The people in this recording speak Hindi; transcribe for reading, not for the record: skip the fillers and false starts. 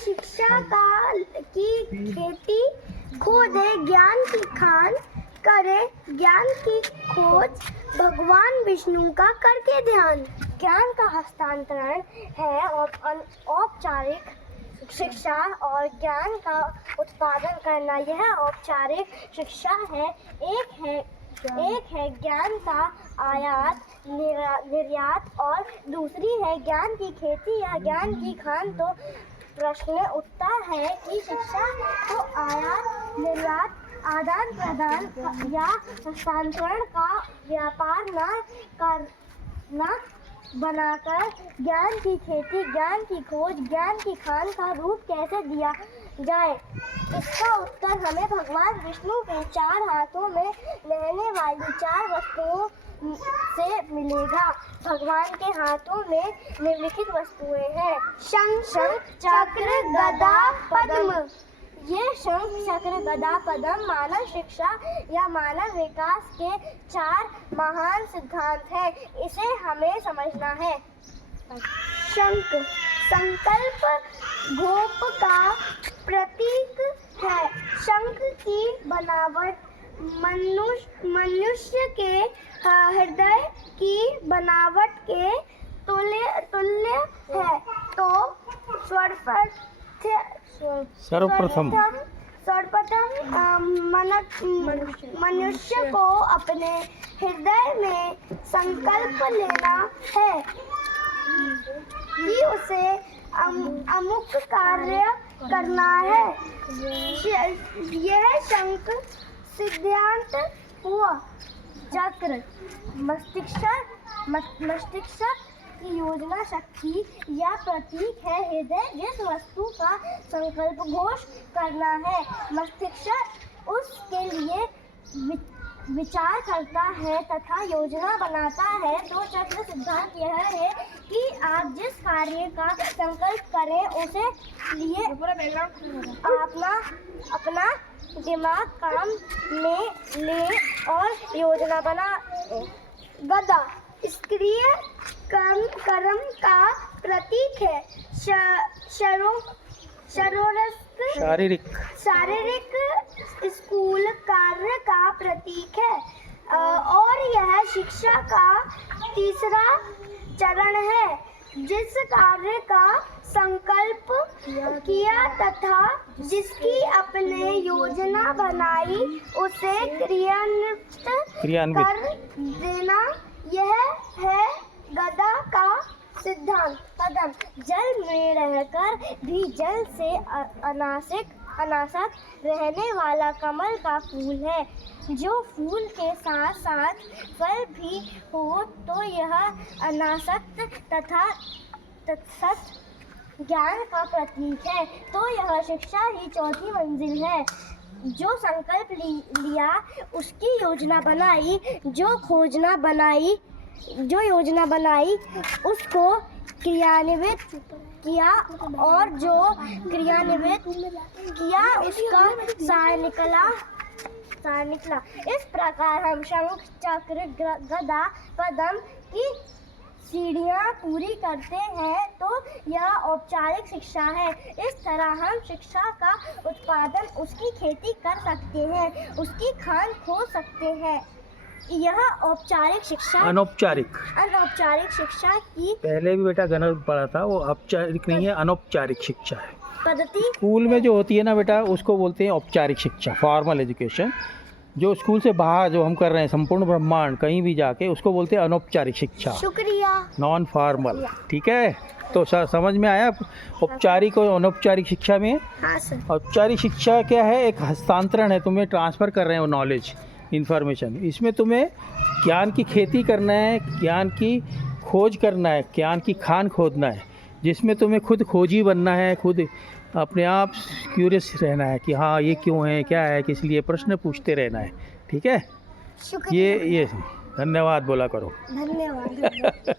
शिक्षा की खेती, खोदे ज्ञान की खान, करे ज्ञान की खोज, भगवान विष्णु का करके ध्यान। ज्ञान का हस्तांतरण है औपचारिक शिक्षा और ज्ञान का उत्पादन करना यह औपचारिक शिक्षा है। एक है ज्ञान का आयात निर्यात और दूसरी है ज्ञान की खेती या ज्ञान की खान। तो प्रश्न उठता है कि शिक्षा को आयात निर्यात आदान प्रदान या हस्तांतरण का व्यापार न बनाकर ज्ञान की खेती, ज्ञान की खोज, ज्ञान की खान का रूप कैसे दिया जाए। इसका उत्तर हमें भगवान विष्णु के 4 हाथों में रहने वाली 4 वस्तुओं से मिलेगा। भगवान के हाथों में निम्नलिखित वस्तुएं हैं: शंख चक्र गदा पद्म। ये शंख चक्र गदा पद्म मानव शिक्षा या मानव विकास के 4 महान सिद्धांत हैं। इसे हमें समझना है। शंख संकल्प घोप का प्रतीक है। शंख की बनावट मनुष्य के हृदय की बनावट के तुल्य है। तो सर्वप्रथम मनुष्य को अपने हृदय में संकल्प लेना है कि उसे अमुक कार्य करना है। यह शंख सिद्धांत हुआ। चक्र मस्तिष्क की योजना शक्ति या प्रतीक है। हृदय जिस वस्तु का संकल्प घोष करना है, मस्तिष्क उसके लिए विचार करता है तथा योजना बनाता है। तो चक्र सिद्धांत यह है कि आप जिस कार्य का संकल्प करें उसे लिए अपना दिमाग काम में ले और योजना बना। गदा सक्रिय कर्म का प्रतीक है। शारीरिक स्कूल कार्य का प्रतीक है और यह शिक्षा का तीसरा चरण है। जिस कार्य का संकल्प किया तथा जिसकी अपने योजना बनाई उसे क्रियान्वित कर देना, यह है गदा का सिद्धांत। पद्म जल में रहकर भी जल से अनासक्त रहने वाला कमल का फूल है। जो फूल के साथ साथ फल भी हो तो यह अनासक्त तथा तत्सत ज्ञान का प्रतीक है। तो यह शिक्षा ही चौथी मंजिल है। जो संकल्प लिया, उसकी योजना बनाई, जो योजना बनाई उसको क्रियान्वित किया और जो क्रियान्वित किया उसका सार निकला। इस प्रकार हम शंख चक्र गदा पद्म की सीढ़ियाँ पूरी करते हैं। तो यह औपचारिक शिक्षा है। इस तरह हम शिक्षा का उत्पादन, उसकी खेती कर सकते हैं, उसकी खान खोज सकते हैं। यह औपचारिक शिक्षा। अनौपचारिक शिक्षा की पहले भी बेटा गणित पढ़ा था, वो औपचारिक नहीं है, अनौपचारिक शिक्षा है। पद्धति स्कूल में जो होती है ना बेटा, उसको बोलते हैं औपचारिक शिक्षा, फॉर्मल एजुकेशन। जो स्कूल से बाहर जो हम कर रहे हैं संपूर्ण ब्रह्मांड कहीं भी जाके, उसको बोलते हैं अनौपचारिक शिक्षा, शुक्रिया, नॉन फॉर्मल। ठीक है, तो सर समझ में आया औपचारिक और अनौपचारिक शिक्षा में? हाँ सर। औपचारिक शिक्षा क्या है? एक हस्तांतरण है, तुम्हें ट्रांसफ़र कर रहे हैं वो नॉलेज, इन्फॉर्मेशन। इसमें तुम्हें ज्ञान की खेती करना है, ज्ञान की खोज करना है, ज्ञान की खान खोदना है, जिसमें तुम्हें खुद खोजी बनना है, खुद अपने आप क्यूरियस रहना है कि हाँ ये क्यों है, क्या है, किस लिए, प्रश्न पूछते रहना है। ठीक है, ये धन्यवाद बोला करो। धन्यवाद।